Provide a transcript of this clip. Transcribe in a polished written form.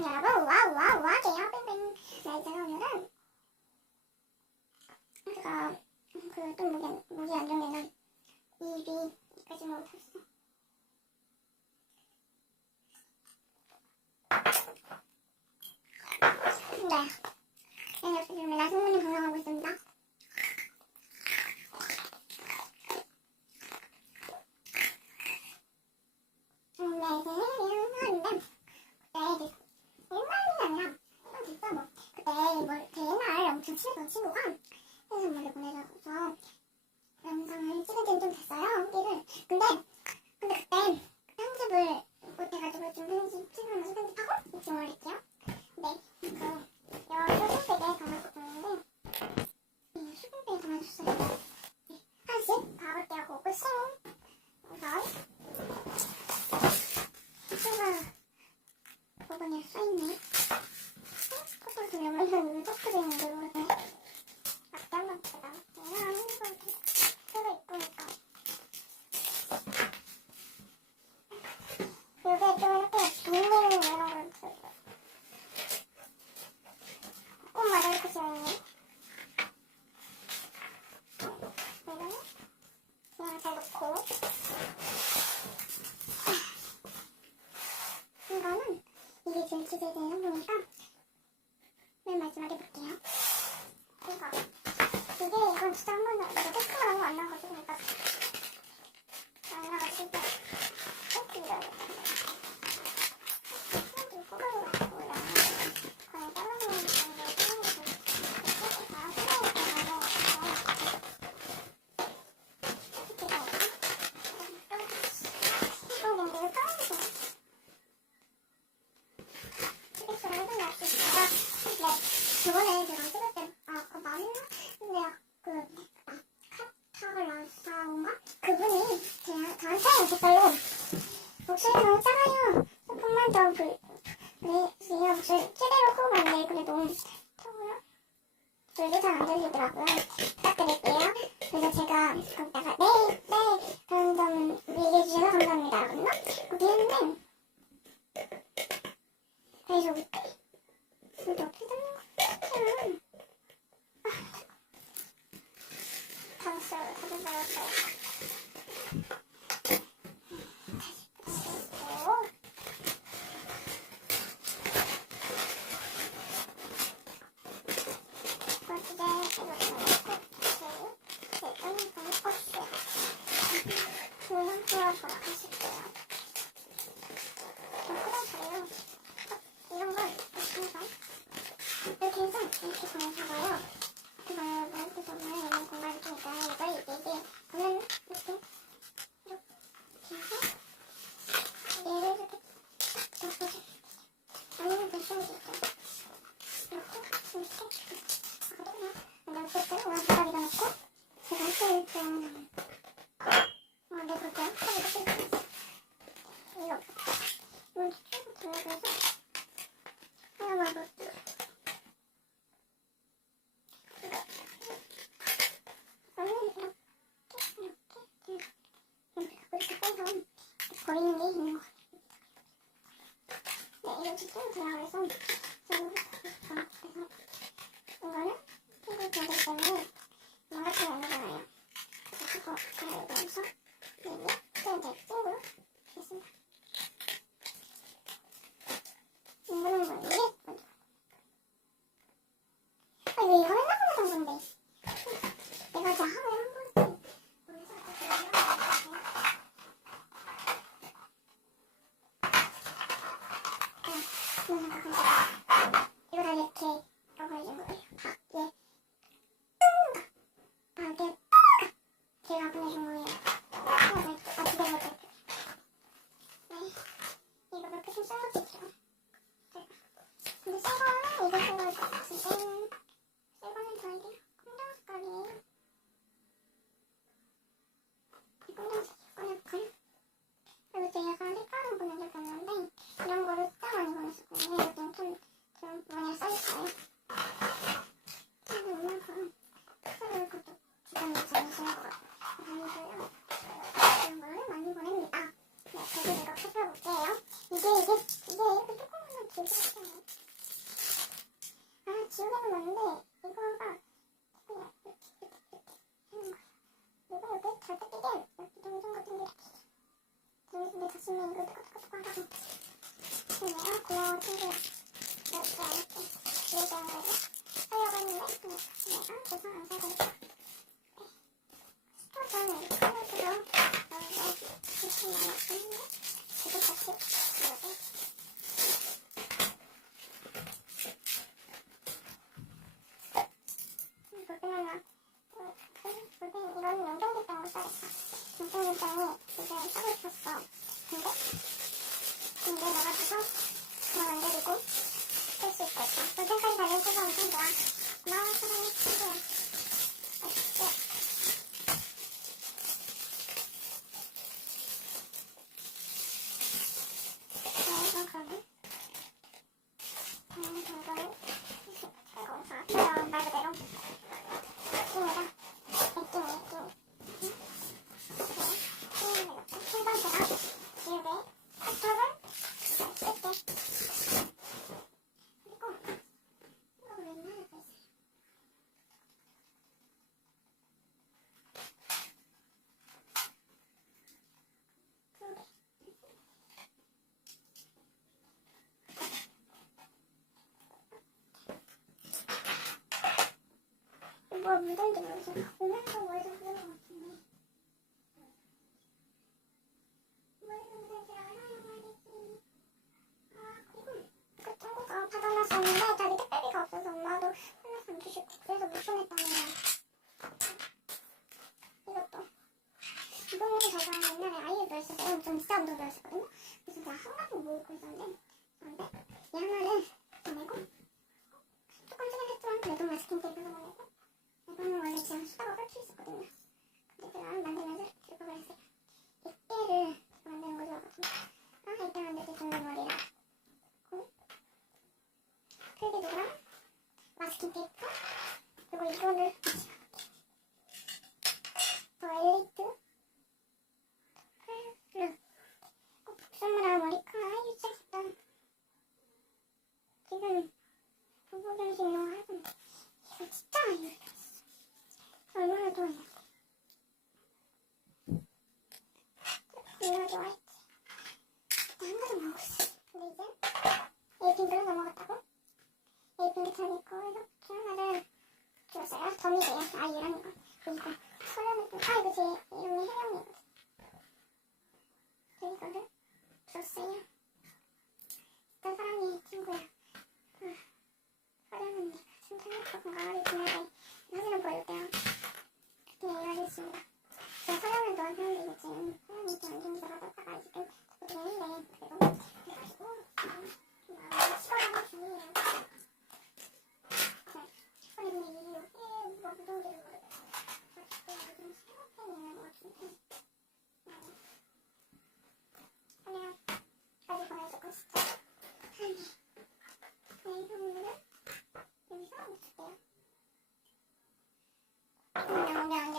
여러분, 와우, 게요, 뺑뺑. 네, 제가 오늘은, 제가, 좀 목이 안 좋으면은, 입이 못했어. 네. 안녕하십니까. 승문이 방송하고 있습니다. 친구가 생일 선물을 보내줘서 영상을 찍은 지는 좀 됐어요. 후기를. 근데 그때 편집을 못해가지고 지금 편집하고 지금 올릴게요. 네, 수분백에 담아줬는데 수분백에 담아줬어요. 네, 하나씩 가볼게요. 고고싱 우선 수가 부분에 써있네. 코털 들려면 왜 섞어져 있는지 모르겠네. 앞장만 보다. 얘랑 쓰고 있으니까. 요게 좀 이렇게 빈는 이런 걸 써요. 꽃마다 이렇게 써있네. 이거는 그냥 잘 놓고. 이거는 이게 줄치즈에 대한 성분이니까 맨 마지막에 볼게요. 이건 진짜 한 번도 테스트를 한 거 안 나와가지고 안 나와가지고 테스트 이래야겠다. 저번에 제가 찍을 때, 그거 맞나? 근데, 카타글라사인가? 그분이 저한테 댓글로 목소리 너무 작아요. 조금만 더 불리세요. 목소리 최대로 크고 있는데 그래도 타고요? 소리가 잘 안 들리더라고요. 부탁드릴게요. 그래서 제가 거기다가 네, 다른 점 얘기해 주셔서 감사합니다. 라고 그렇게 했는데 그래서 근데 어떻게 되는 거야? 다섯 받았어요. 이런 걸 이렇게 해서 이렇게 보내줘봐요. 이렇게 보면 이런 공간이 있으니까 이걸 이게 보면 이렇게 해서 얘를 이렇게 덮어줘. 아니면 불쌍히 있죠. 이렇게 어쨌든 오른쪽다리가 넣고 제가 이렇게 네, 볼게요. 이거 쭉 돌려서 하나만 볼게요. 보이는 게 있는 거 같아요. 네, 이렇게 쭉 들어가서 이거는 핑크 겨들 때문에 망가뜨리 안 나잖아요. 그래서 여기서 여기 친구 됐습니다. 이거는 뭔지 이거 맨날 보던 건데 내가 다 하루에 한 번씩 이거 다 이렇게 넣어버리는 거예요. 제가 보내준 거예요. 기다려볼게요. 네, 이거 몇 개 좀 써볼게요. 근데 새 거는 이거 쓴 거 같은데 새 거는 더 이게 검정 색깔이에요. 검정색이요. 그리고 또 얘가 색깔은 보내줬었는데 이런 거를 진짜 많이 보냈었거든요. 여기는 좀 많이 써있어요. 근데 이만큼 크를 그것도 주변에 잘 쓰는 것 같아요. 아침에 이거 뚜까뚜까뚜까 하다가 내가 고마워 친구야 이렇게 안 할게 얘기하는 거지 하려고 했는데 내가 계속 안 살고 또 저는 이렇게 하면서도 너무 욕심 많이 했는데 계속 같이 그러게 볼펜 이거는 용종됐다고 써있어. 용종됐다니 이제 쓰고 싶었어. 근데 넣어가지고 그만 안 데리고 쓸 수 있겠다. 볼펜까지 달려있어서 엄청 좋아. 고마워 사랑해 친구야. 맛있게. 이건 그러면 이거를 이거 말 그대로 액팅이다. 액팅. 첫 번째가 지우개 컵탑을 쓸게. 그리고 이거 왜 있나? 이거 있어요. 뭐가 묻었는지 모르겠어. 오면서 뭐에서 묻은 것 같은데. 뭐에서 묻은지 알아야 말이지. 아, 그리고 그 친구가 받아놨었는데 자기 택배비가 없어서 엄마도 플러스 안 주시고 그래서 못 보냈다는 거야. 이것도. 운동회를 제가 옛날에 아이를 배웠었어요. 전 진짜 운동 배웠었거든요. 그래서 제가 하나도 모으고 있었는데 근데 이 하나를 보내고 조금 쓰긴 했지만 그래도 마스킹 테이프도 보내고 이거는 원래 그냥 수다가 펼쳐 있었거든요. 근데 제가 만들면서 그걸 했어요. 이때를 만드는 거 좋아하거든요. 이때 만들 때 정말 머리랑 필기도구랑 마스킹 테이프 그리고 이거를 더 엘리트 꼭 복숭아랑 머리카락 진짜 좋다. 지금 부부 변신으로 하는데 이거 진짜 많이 늘었어. 얼마나 좋아했는데. 이거 좋아했지. 한 가지 먹었어. 근데 이제 에이핑크를 넘어갔다고? 에이핑크 잘 있고 이렇게 하나를 줬어요. 점이래요. 아이랑 이거. 그리고 서련을 좀, 이거 제 이름이 혜령이거든. 이거를 줬어요. 진짜 사랑해 친구야. 서련은 네가 진짜 행복한 가을이 지나게 사진을 보여줄게요. 그렇게 이야기했습니다. 제가 서련을 넣었는데 지금 서련이 좀 안정이 떨어졌다가 지금 되는데 그래도 그래가지고 시간이 중이에요. 근데 이게 뭐 무서운지를 모르겠어요. 요즘 실버펜이 있는 것 같은데 그냥 빨리 보내주고 진짜 이 부분은 여기서 묻힐게요. 안녕